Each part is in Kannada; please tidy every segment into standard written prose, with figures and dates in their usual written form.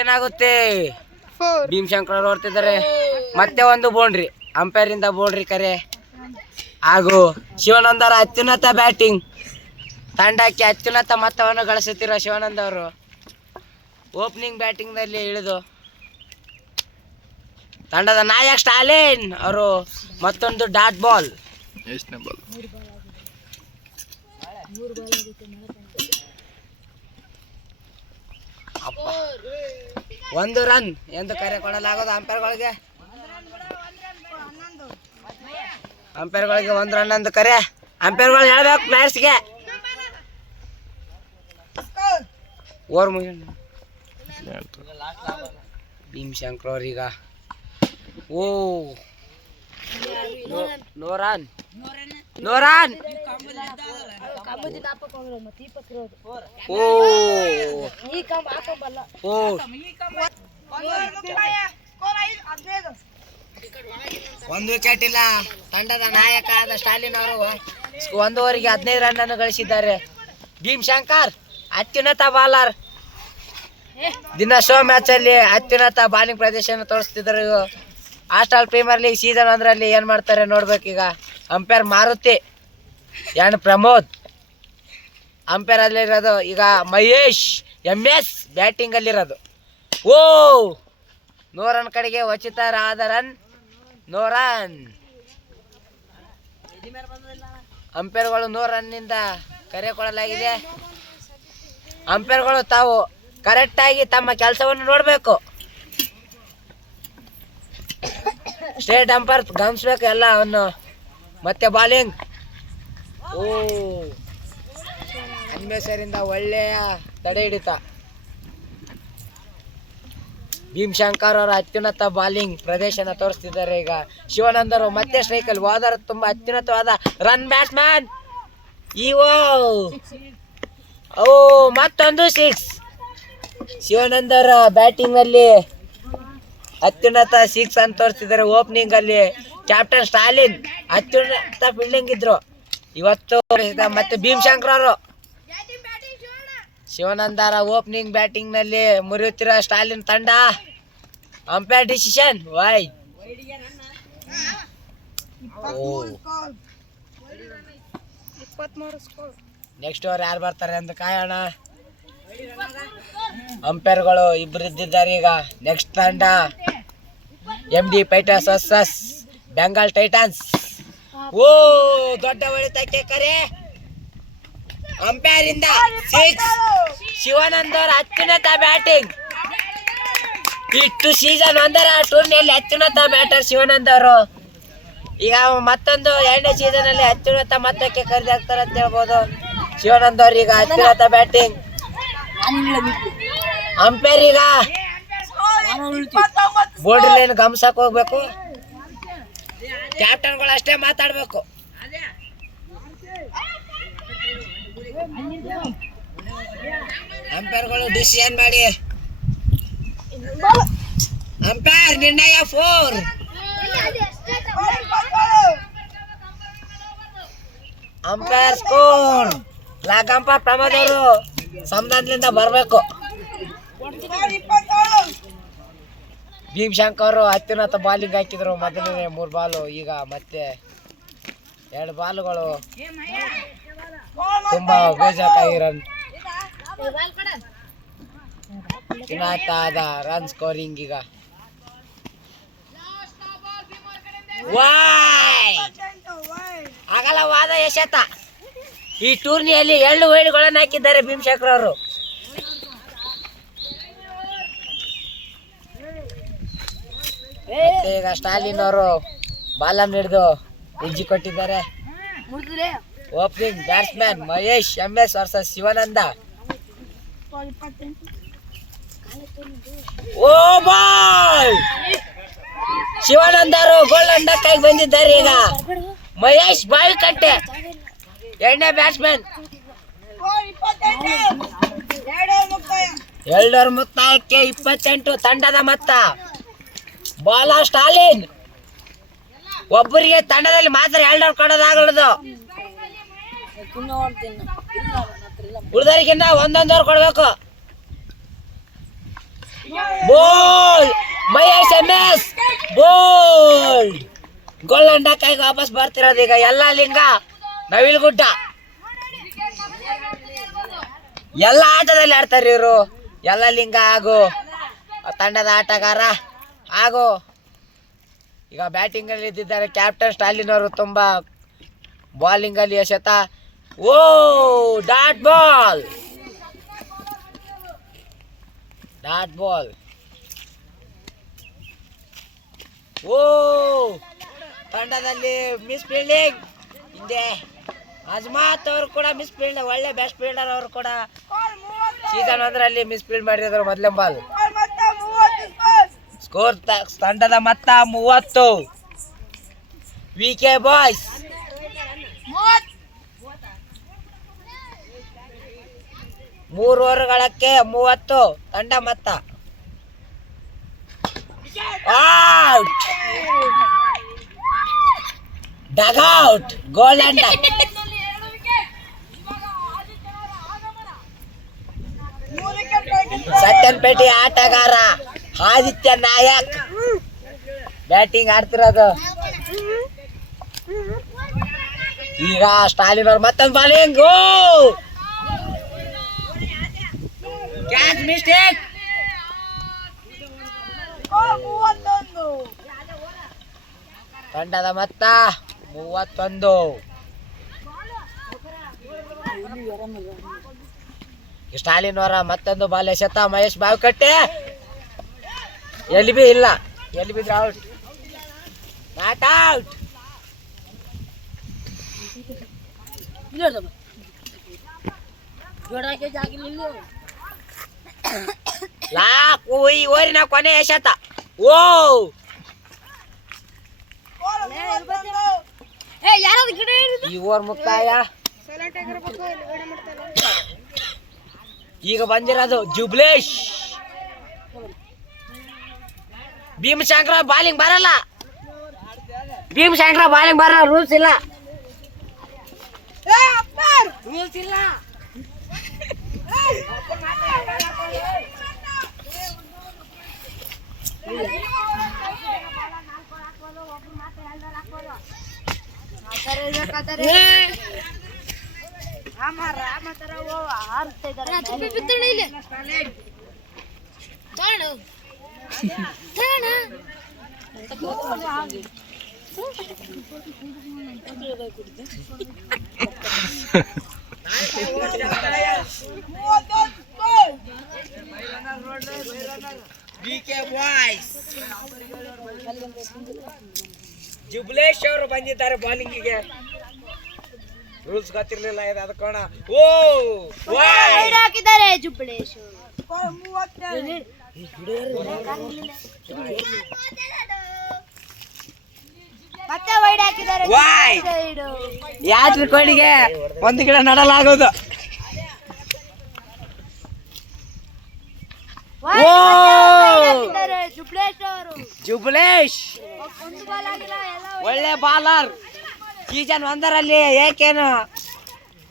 ಏನಾಗುತ್ತೆ? ಭೀಮಶಂಕರ್ ಅವರು ಓಡ್ತಿದ್ದಾರೆ. ಮತ್ತೆ ಒಂದು ಬೌಂಡ್ರಿ, ಅಂಪೈರ್ ಇಂದ ಬೌಂಡ್ರಿ ಕರೆ ಹಾಗೂ ಶಿವಾನಂದರ ಅತ್ಯುನ್ನತ ಬ್ಯಾಟಿಂಗ್, ತಂಡಕ್ಕೆ ಅತ್ಯುನ್ನತ ಮೊತ್ತವನ್ನು ಗಳಿಸುತ್ತಿರುವ ಶಿವಾನಂದ ಅವರು ಓಪನಿಂಗ್ ಬ್ಯಾಟಿಂಗ್ ನಲ್ಲಿ ಇಳಿದು ತಂಡದ ನಾಯಕ ಸ್ಟಾಲಿನ್ ಅವರು ಮತ್ತೊಂದು ಡಾಟ್ ಬಾಲ್, ಒಂದು ರನ್ ಎಂದು ಕರೆ ಕೊಡಲಾಗೋದು ಅಂಪೈರ್ಗಳಿಗೆ. ಒಂದು ರನ್ ಎಂದು ಕರೆ ಅಂಪೈರ್ಗಳು ಹೇಳ್ಬೇಕು ಪ್ಲೇಯರ್ಸ್ಗೆ. ಓವರ್ ಮುಗಿದ ಭೀಮಶಂಕರ್ ಅವ್ರೀಗ ನೋ ರನ್. ಒಂದು ವಿಕೆಟ್ ಇಲ್ಲ. ತಂಡದ ನಾಯಕ ಆದ ಸ್ಟಾಲಿನ್ ಅವರು 1 ಓವರಿಗೆ 15 ರನ್ ಅನ್ನು ಗಳಿಸಿದ್ದಾರೆ. ಭೀಮಶಂಕರ್ ಅತ್ಯುನ್ನತ ಬಾಲರ್, ದಿನ ಶೋ ಮ್ಯಾಚ್ ಅಲ್ಲಿ ಅತ್ಯುನ್ನತ ಬಾಲಿಂಗ್ ಪ್ರದರ್ಶನ ತೋರಿಸ್ತಿದ್ರು. ಆಸ್ಟ್ರೇಲಿಯಾ ಪ್ರೀಮಿಯರ್ ಲೀಗ್ ಸೀಸನ್ 1ರಲ್ಲಿ ಏನ್ ಮಾಡ್ತಾರೆ ನೋಡ್ಬೇಕೀಗ. Umpire Maruti N Pramod, umpire ಅಲ್ಲಿರೋದು ಈಗ ಮಹೇಶ್ MS ಬ್ಯಾಟಿಂಗ್ ಅಲ್ಲಿರೋದು. 100 ರನ್ ಕಡೆಗೆ ವಚಿತರಾದ ರನ್, 100 ರನ್. ಅಂಪೈರ್ಗಳು 100 ರನ್ನಿಂದ ಕರೆ ಕೊಡಲಾಗಿದೆ. ಅಂಪೈರ್ಗಳು ತಾವು ಕರೆಕ್ಟ್ ಆಗಿ ತಮ್ಮ ಕೆಲಸವನ್ನು ನೋಡಬೇಕು. ಸ್ಟೇಟ್ ಅಂಪೈರ್ ಗಮನಿಸ್ಬೇಕು ಎಲ್ಲ ಅವನು. ಮತ್ತೆ ಬಾಲಿಂಗ್ ಅನ್ವೇಷರಿಂದ ಒಳ್ಳೆಯ ತಡೆ ಹಿಡಿತ. ಭೀಮಶಂಕರ್ ಅವರ ಅತ್ಯುನ್ನತ ಬಾಲಿಂಗ್ ಪ್ರದರ್ಶನ ತೋರಿಸ್ತಿದ್ದಾರೆ. ಈಗ ಶಿವಾನಂದರು ಮತ್ತೆ ಸ್ಟ್ರೈಕಲ್ಲಿ ಹೋದರ ತುಂಬಾ ಅತ್ಯುನ್ನತವಾದ ರನ್ ಬ್ಯಾಟ್ಸ್ಮನ್. ಮತ್ತೊಂದು 6. ಶಿವಾನಂದರ ಬ್ಯಾಟಿಂಗ್ ನಲ್ಲಿ ಅತ್ಯುನ್ನತ 6 ಅಂತ ತೋರಿಸ್ತಿದ್ದಾರೆ. ಓಪನಿಂಗ್ ಅಲ್ಲಿ ಕ್ಯಾಪ್ಟನ್ ಸ್ಟಾಲಿನ್ ಅತ್ಯುನ್ನತ ಫೀಲ್ಡಿಂಗ್ ಇದ್ರು ಇವತ್ತು. ಮತ್ತೆ ಭೀಮಶಂಕರ್ ಅವರು ಶಿವಾನಂದರ ಓಪನಿಂಗ್ ಬ್ಯಾಟಿಂಗ್ ನಲ್ಲಿ ಮುರಿಯುತ್ತಿರುವ ಸ್ಟಾಲಿನ್ ತಂಡ. Umpire decision wide. Next over ಯಾರು ಬರ್ತಾರೆ ಅಂತ ಕಾಯೋಣ. ಅಂಪೈರ್ಗಳು ಇಬ್ರು ಇದ್ದಿದ್ದಾರೆ ಈಗ. ನೆಕ್ಸ್ಟ್ ತಂಡ MD fighters versus Bengal Titans. ದೊಡ್ಡ ಹೊಡೆತಕ್ಕೆ ಕರೆ ಅಂಪೈರ್ ಇಂದ 6. ಶಿವಾನಂದ್ ಅವರ ಅತ್ಯುನ್ನತ ಬ್ಯಾಟಿಂಗ್. ಇಟ್ಟು ಸೀಸನ್ 1ರ ಟೂರ್ನಿಯಲ್ಲಿ ಅತ್ಯುನ್ನತ ಬ್ಯಾಟರ್ ಶಿವಾನಂದ್ ಅವರು. ಈಗ ಮತ್ತೊಂದು 2ನೇ ಸೀಸನ್ ಅಲ್ಲಿ ಅತ್ಯುನ್ನತ ಮೊತ್ತಕ್ಕೆ ಕರೆದಾಗ್ತಾರೆ ಅಂತ ಹೇಳ್ಬೋದು. ಶಿವಾನಂದ್ ಅವ್ರ ಈಗ ಅತ್ಯುನ್ನತ ಬ್ಯಾಟಿಂಗ್. ಅಂಪೈರ್ ಈಗ ಬೌಂಡ್ರಿ ಲೈನ್ ಗಮನಿಸಕ್ ಹೋಗ್ಬೇಕು. ಕ್ಯಾಪ್ಟನ್ಗಳು ಅಷ್ಟೇ ಮಾತಾಡ್ಬೇಕು. ಅಂಪೈರ್ಗಳು ಡಿಸಿಷನ್ ಮಾಡಿ. ಅಂಪೈರ್ ನಿರ್ಣಯ 4. Umpire score. ಲಾಗ್ ಅಂಪೈರ್ ಪ್ರಮೋದ್ ಅವರು ಸಂಧಾನದಿಂದ ಬರಬೇಕು. ಭೀಮಶಂಕರ್ ಅತ್ಯುನ್ನತ ಬಾಲಿಂಗ್ ಹಾಕಿದ್ರು ಮೊದಲನೇ 3 ಬಾಲು. ಈಗ ಮತ್ತೆ 2 ಬಾಲುಗಳು ತುಂಬಾ ಬೇಜಾರಾಗಿ ರನ್ ರನ್ ಸ್ಕೋರಿಂಗ್. ಈಗ ಅಗಲವಾದ ಎಸೆತ. ಈ ಟೂರ್ನಿಯಲ್ಲಿ 2 ವೈಡ್ಗಳನ್ನು ಹಾಕಿದ್ದಾರೆ ಭೀಮಶಂಕರ್ ಅವರು. ಮತ್ತೆ ಈಗ ಸ್ಟಾಲಿನ್ ಅವರು ಬಾಲನ್ನು ಹಿಡಿದು ಉಜ್ಜಿ ಕೊಟ್ಟಿದ್ದಾರೆ. Opening batsman Mahesh MS versus Shivananda. Ball. Shivananda ಅವರು ಗೋಲ್ಡನ್ ಡಕ್ ಆಗಿ ಬಂದಿದ್ದಾರೆ. ಈಗ ಮಹೇಶ್ ಬಾವಿಕಟ್ಟೆ 2ನೇ ಬ್ಯಾಟ್ಸ್ಮನ್. 2 ಮುಕ್ತಾಯಕ್ಕೆ 28 ತಂಡದ ಮೊತ್ತ. ಬಾಲರ್ ಸ್ಟಾಲಿನ್. ಒಬ್ಬರಿಗೆ ತಂಡದಲ್ಲಿ ಮಾತ್ರ 2 ಕೊಡೋದಾಗಲದು. ಉಳಿದವರಿಗಿನ್ನ 1 ಕೊಡ್ಬೇಕು. ಬೋಲ್ ಮಹೇಶ್ MS ಬೋಲ್ ಗೋಲ್ಡನ್ ಡಕ್ ಆಗಿ ವಾಪಸ್ ಬರ್ತಿರೋದು ಈಗ ಎಲ್ಲ ಲಿಂಗ ನವಿಲುಗುಡ್ಡ ಎಲ್ಲ ಆಟದಲ್ಲಿ ಆಡ್ತಾರೆ ಇವರು. ಎಲ್ಲ ಲಿಂಗ ಹಾಗೂ ತಂಡದ ಆಟಗಾರ ಹಾಗೂ ಈಗ ಬ್ಯಾಟಿಂಗ್ ಅಲ್ಲಿ ಇದ್ದಿದ್ದಾರೆ ಕ್ಯಾಪ್ಟನ್ ಸ್ಟಾಲಿನ್ ಅವರು. ತುಂಬಾ ಬಾಲಿಂಗ್ ಅಲ್ಲಿ ಎಸೆತ. ಓ ಡಾಟ್ ಬಾಲ್ ಓ ತಂಡದಲ್ಲಿ ಮಿಸ್ ಫೀಲ್ಡಿಂಗ್ ಹಿಂದೆ ಅಜ್ಮಾತ್ ಅವರು ಕೂಡ ಮಿಸ್ ಫೀಲ್ಡ್, ಒಳ್ಳೆ ಬೆಸ್ಟ್ ಫೀಲ್ಡರ್ ಅವರು ಕೂಡ ಸೀಸನ್ 1ರಲ್ಲಿ ಮಿಸ್ ಫೀಲ್ಡ್ ಮಾಡಿದ್ರು ಮೊದಲನೇ ಬಾಲ್. ಸ್ಕೋರ್ ತಂಡದ ಮೊತ್ತ 30. VK ಬಾಯ್ಸ್ 3 ಓವರ್ಗಳಕ್ಕೆ 30 ತಂಡ ಮೊತ್ತ. Out duck out golden duck. Satyanpete ಆಟಗಾರ ಆದಿತ್ಯ ನಾಯಕ್ ಬ್ಯಾಟಿಂಗ್ ಆಡ್ತಿರೋದು. ಈಗ ಸ್ಟಾಲಿನ್ ಅವ್ರು ಮತ್ತೊಂದು ಬಾಲಿಂಗ್. Catch mistake. ತಂಡದ ಮೊತ್ತ 31. ಸ್ಟಾಲಿನ್ ಅವರ ಮತ್ತೊಂದು ಬಾಲ್ ಎಸೆತ. ಮಹೇಶ್ ಬಾವಿಕಟ್ಟೆ LB ಇಲ್ಲ, LB ಔಟ್, ನಾಟ್ ಔಟ್. ಓರಿನ ಕೊನೆ ಎಸೆತ. ಓ ಈ ಓವರ್ ಮುಕ್ತಾಯ. ಈಗ ಬಂದಿರೋದು ಜುಬ್ಲೇಶ್. ಭೀಮಶಂಕರ ಬಾಲಿಂಗ್ ಬರಲ್ಲ, ರೂಲ್ಸ್ ಇಲ್ಲ. ಜುಬ್ಲೇಶ್ ಅವರು ಬಂದಿದ್ದಾರೆ ಬಾಲಿಂಗಿಗೆ. ರೂಲ್ಸ್ ಗೊತ್ತಿರ್ಲಿಲ್ಲ ಇದು ಅದಕ್ಕೋಣ. ಓ ಹಾಕಿದ್ದಾರೆ ಜುಬ್ಲೇಶ್. ಮತ್ತೆ ವೈಡ್ ಹಾಕಿದ್ದಾರೆ. ಯಾತ್ರಿ ಕೋಡಿಗೆ ಒಂದು ಗಿಡ ನಡಲಾಗೋದು. ಜುಬ್ಲೇಶ್ ಒಳ್ಳೆ ಬಾಲರ್. ಸೀಸನ್ 1ರಲ್ಲಿ ಏಕೇನು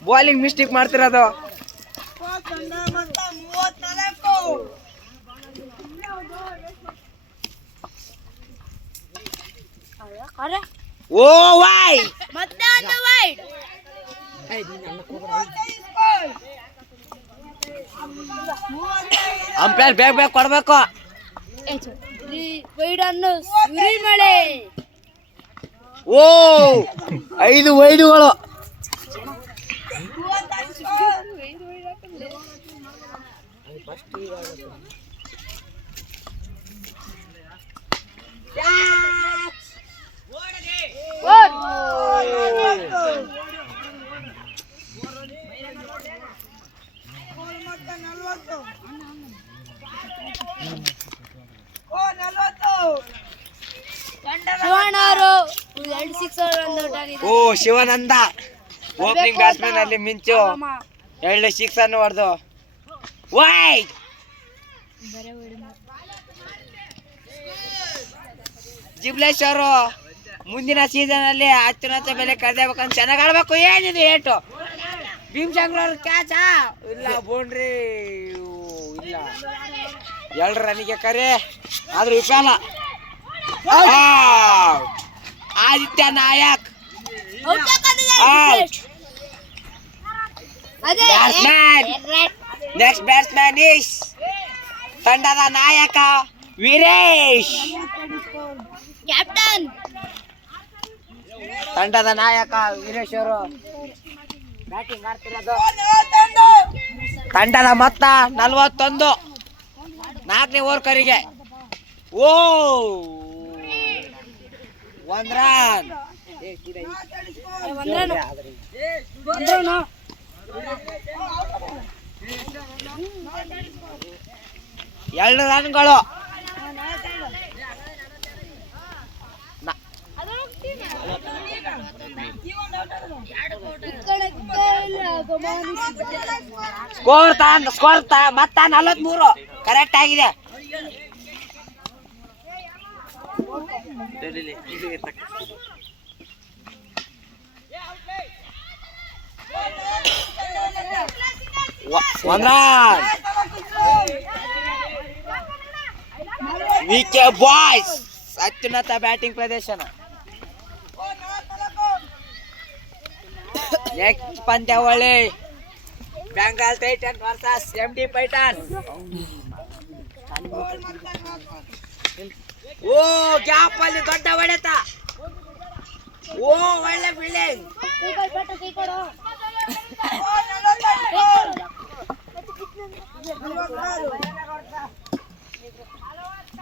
ಬಾಲಿಂಗ್ ಮಿಸ್ಟೇಕ್ ಮಾಡ್ತಿರೋದು. ಓ ವೈ ಮತ್ತೆ ವೈಡ್. ಅಂಪೈರ್ ಬೇಗ ಕೊಡ್ಬೇಕು. ವೈಡ್ ಅನ್ನು ಸುರಿಮಳೆ. ಓ 5 ವೈಡುಗಳು. ಓ ಶಿವಾನಂದ ಓಪನಿಂಗ್ ಬ್ಯಾಟ್ಸ್ಮನ್ ಅಲ್ಲಿ ಮಿಂಚು 2 6 ಅನ್ನು ಹೊಡೆದು ವೈಡ್. ಜಿಬ್ಲೇಶ್ ಅವರು ಮುಂದಿನ ಸೀಸನ್ ಅಲ್ಲಿ ಅತ್ಯುನ್ನತ ಬೆಲೆ ಕರೆದೇಬೇಕಂತ ಚೆನ್ನಾಗಿ ಆಡ್ಬೇಕು. ಏನಿದೆ ಏಟು. ಭೀಮಶಂಕರ್ ಅವ್ರ ಕ್ಯಾಚಾ ಇಲ್ಲ, ಬೌಂಡ್ರಿ ಇಲ್ಲ. 2 ರನ್ನಿಗೆ ಕರೆ ಆದ್ರೆ ವಿಫಲ. Out. Aditya Nayak out. Batsman next batsman is ತಂಡದ ನಾಯಕ ವೀರೇಶ್. ಕ್ಯಾಪ್ಟನ್ ತಂಡದ ನಾಯಕ ವೀರೇಶ್ ಅವರು ಬ್ಯಾಟಿಂಗ್ ಮಾಡ್ತಿರೋದು. ತಂಡದ ಮೊತ್ತ 41. 4ನೇ ಓವರ್ ಕರಿಗೆ. ಓ 1 ರನ್. 2 ರನ್ಗಳು. ಸ್ಕೋರ್ ಮತ್ತ 43 ಕರೆಕ್ಟ್ ಆಗಿದೆ. One run. ವಿಕೆ ಬಾಯ್ಸ್ ಅತ್ಯುನ್ನತ ಬ್ಯಾಟಿಂಗ್ ಪ್ರದರ್ಶನ. ನೆಕ್ಸ್ಟ್ ಪಂದ್ಯಾವಳಿ ಬೆಂಗಾಲ್ ಟೈಟನ್ ವರ್ಸಸ್ MD ಪೈಟನ್. ಓ ಗ್ಯಾಪ್ ಅಲ್ಲಿ ದೊಡ್ಡ ಹೊಡೆತ. ಓ ಒಳ್ಳೆ ಫೀಲ್ಡಿಂಗ್.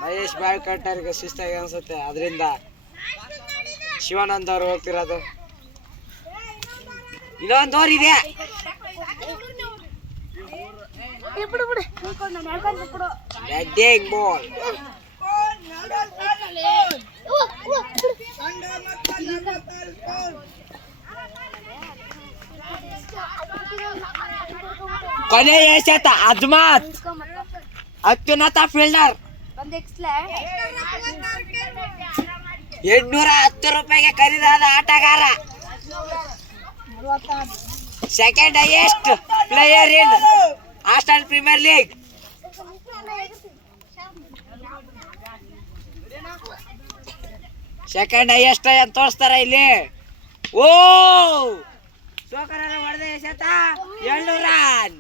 ಮಹೇಶ್ ಬಾಳ್ ಕಟ್ಟರ್ಗೆ ಸುಸ್ತಾಗಿ ಅನ್ಸುತ್ತೆ, ಅದರಿಂದ ಶಿವಾನಂದ್ ಅವರು ಹೋಗ್ತಿರೋದು. ಇನ್ನೊಂದು ಓವರ್ ಇದೆ. Batting ball. ಕೊನೆ ಎಸೆತ ಅಜ್ಮತ್ ಅತ್ಯುನ್ನತ ಫೀಲ್ಡರ್. 810 ರೂಪಾಯಿಗೆ ಖರೀದಾದ ಆಟಗಾರ. Second highest player in Australian premier league. Second highest ಅಂತ ತೋರಿಸ್ತಾರ ಇಲ್ಲಿ. ಓ ಸೋಕರ ಹೊಡೆದ ಎಸೆತ 2 run.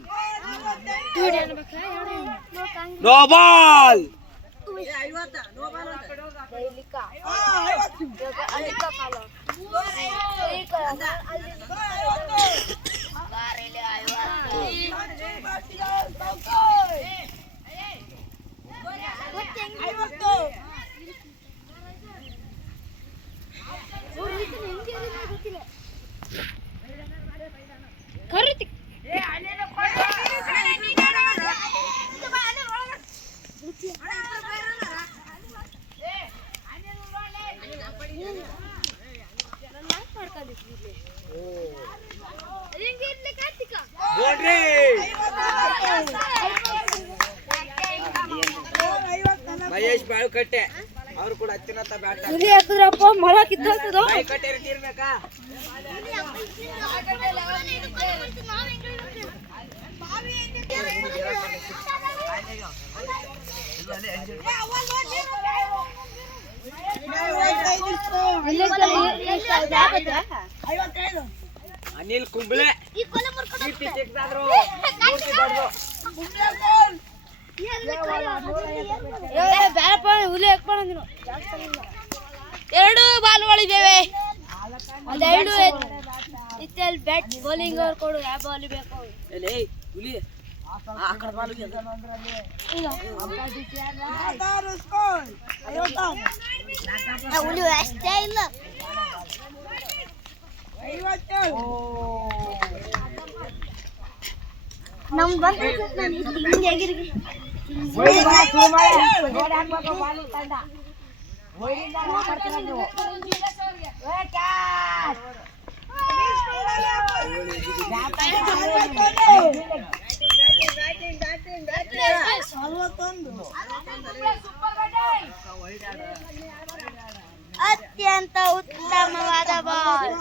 No ball. Mahesh Balukatte ಅವರು ಕೂಡ ಅತ್ಯುನ್ನತ ಬ್ಯಾಟರ್. ಮರ ಕಿತ್ತೋಗ್ತದ. ಇರ್ಬೇಕಾ? ಅನಿಲ್ ಕುಂಬ್ಳೆ ಎರಡು ಬಾಲ್ಗಳಿದ್ದೇವೆ. ಅದೆರಡು ಇತ್ತಲ್ಲಿ ಬ್ಯಾಟ್ ಬೌಲಿಂಗ್ ಅವ್ರು ಕೊಡು. ಯಾವ ಬಾಲ್ ಬೇಕು ಹುಲಿ ಅಷ್ಟೇ ಇಲ್ಲ. ನಮ್ ಬಂದ ಅತ್ಯಂತ ಉತ್ತಮವಾದ ಬಾಲ್.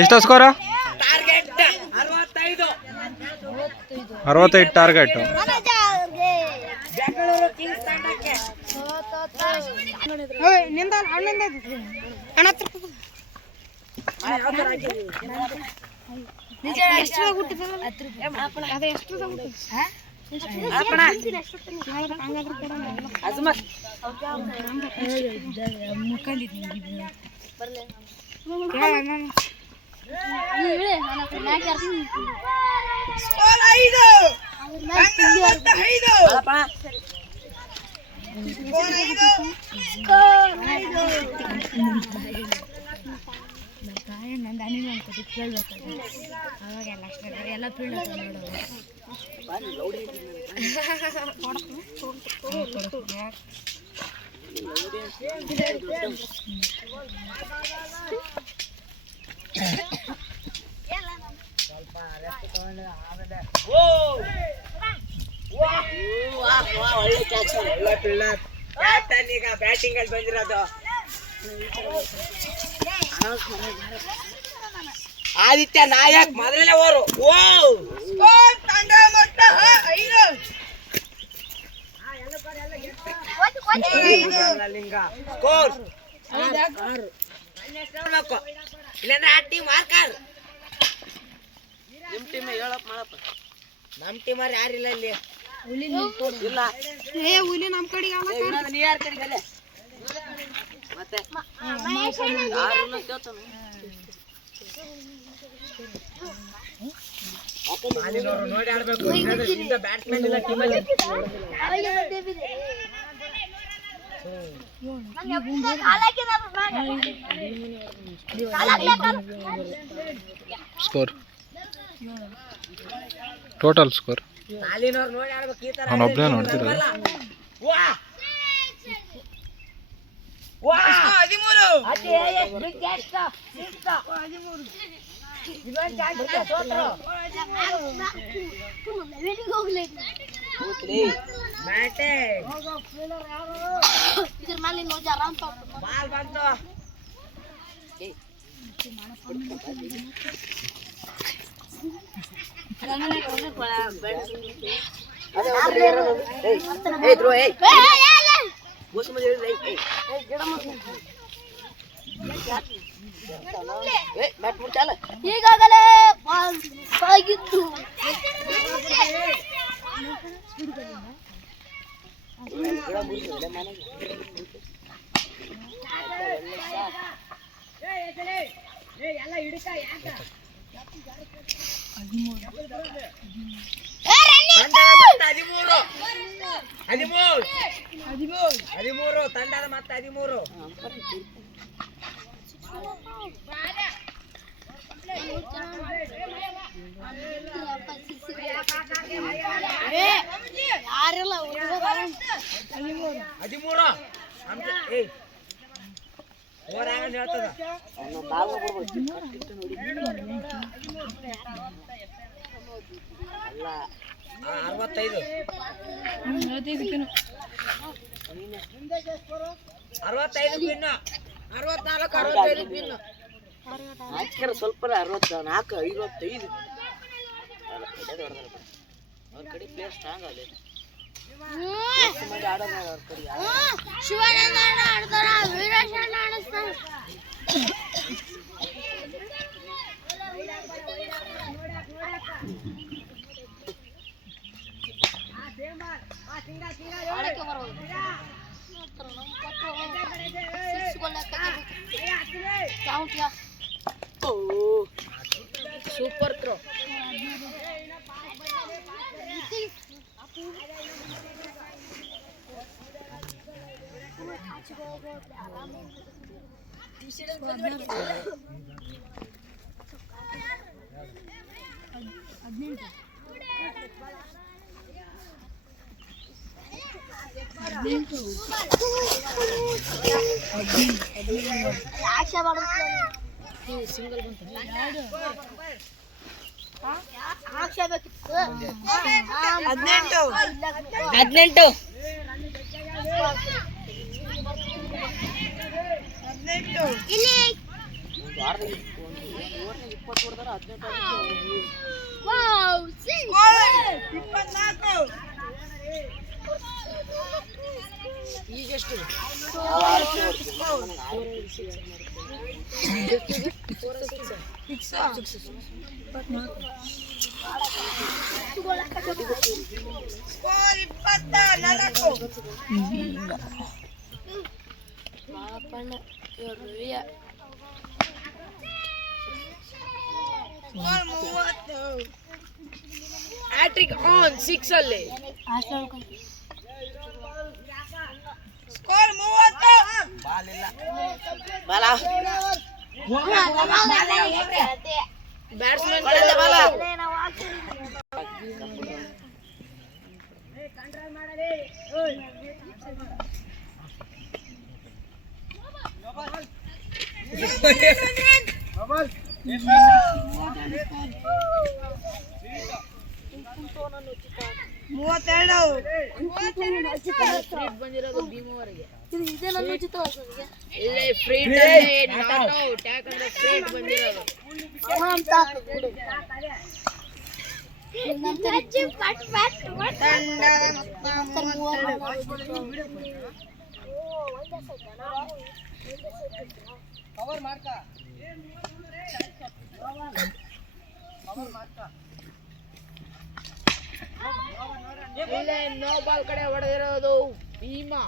ಎಷ್ಟು ಸ್ಕೋರ? ಟಾರ್ಗೆಟ್ 65. 65 ಟಾರ್ಗೆಟ್. ಬೆಂಗಳೂರು ಕಿಂಗ್ಸ್ ತಂಡಕ್ಕೆ ಎಲ್ಲ ಫೀಲ್ಡ್ ಈಗ ಬ್ಯಾಟಿಂಗ್ ಅಲ್ಲಿ ಬಂದಿರೋದು ಆದಿತ್ಯ ನಾಯಕ್ ಮೊದಲನೇ ಓವರು. ಸ್ಕೋರ್ ಇಲ್ಲಾಂದ್ರೆ ಆ ಟೀಮ್ ಮಾರ್ಕರ್. ನಿಮ್ ಟೀಮ್ ಹೇಳಪ್ಪ ಮಾಡಪ್ಪ. ನಮ್ ಟೀಮರ್ ಯಾರಿಲ್ಲ ಇಲ್ಲಿ ಇಲ್ಲ. ಹುಲಿ ನಮ್ ಕಡೆಗೆ ನೀ ಯಾರ ಕಡೆಗೆ ಮತ್ತೆ ನೋಡಿ ಆಡ್ಬೇಕು. ಬ್ಯಾಟ್ಸ್ಮನ್ ಇಲ್ಲ ಟೀಮಲ್ಲಿ. ಸ್ಕೋರ್ ಟೋಟಲ್ ಸ್ಕೋರ್ ನೋಡಿ ಆಡ್ಬೇಕು. ಈ ತರ ನಾನು ಒಬ್ಬನೇ ನೋಡ್ತಿರೋದು. ಈಗಾಗಲೇ ಆಗಿತ್ತು. ತಂಡದ ಮತ್ತೆ 13. ಯಾರೆಲ್ಲ 13 ಹೇಳ್ತದ. 65 ಪಿನ್ 64 65 ಪಿನ್ ಆಚಕರ ಸ್ವಲ್ಪ 64 55 ಅವ್ರ ಕಡೆ ಪ್ಲೇಯರ್ ಸ್ಟ್ರಾಂಗ್ ಆಗಲಿ. ಶಿವಾನಂದ ಆಡ್ತಾರ, ವೀರೇಶಣ್ಣ ಆಡಿಸ್ತಾರ. ಆಡಕ್ಕೆ ಬರೋದು ಸೂಪರ್ ಥ್ರೋ. ಹದಿನೆಂಟು ಈಗೆಷ್ಟು ಹ್ಯಾಟ್ರಿಕ್ ಆನ್ 6 ಅಲ್ಲಿ ಬಾಲ ಬ್ಯಾಟ್ಸ್ಮನ್ ಕಡೆಯಿಂದ ಬಾಲ ಬಂದಿರೋದು ಭೀಮವರೆಗೆ ಇಲ್ಲೇ ಫ್ರೀ ನಾಟ್ ಔಟ್ ಯಾಕಂದ್ರೆ ಫ್ರೀಟ್ ಬಂದಿರೋದು ಇಲ್ಲೇ ನೋ ಬಾಲ್ ಕಡೆ ಹೊಡೆದಿರೋದು ಭೀಮಾ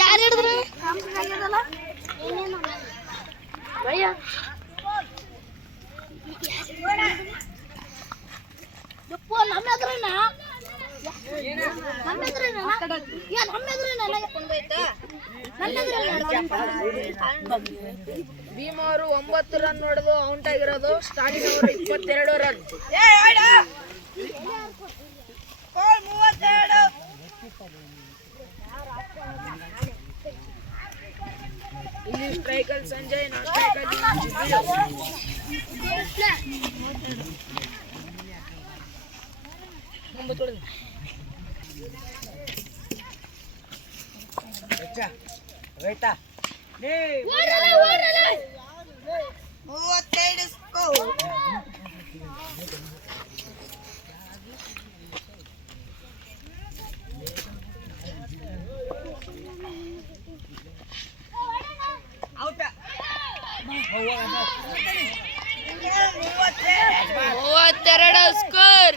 ಯಾರು ಹಿಡಿದ್ರು ಭೀಮವರು 9 ರನ್ ಹೊಡೆದು ಔಟ್ ಆಗಿರೋದು ಸ್ಟಾರ್ಟಿಂಗ್ ಅವರು 22 ರನ್ ಇಲ್ಲಿ ಸ್ಟ್ರೈಕರ್ ಸಂಜಯ್ ಮೂವತ್ತೆರಡು ಸ್ಕೋರ್.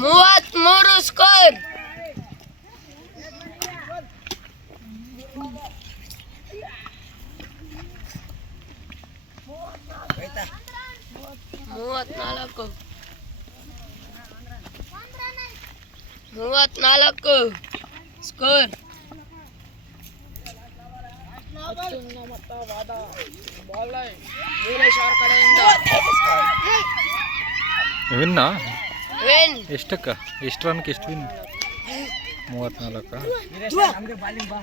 ಮೂವತ್ಮೂರು ಸ್ಕೋರ್. 34 34 ಸ್ಕೋರ್. ವಿನ್ನಾ ವಿನ್. ಎಷ್ಟಕ್ಕ ಎಷ್ಟು ರನ್ಗೆ ಎಷ್ಟು ವಿನ್? 34. ನಮ್ಗೆ ಬಾಲಿಂಗ್ ಬಾ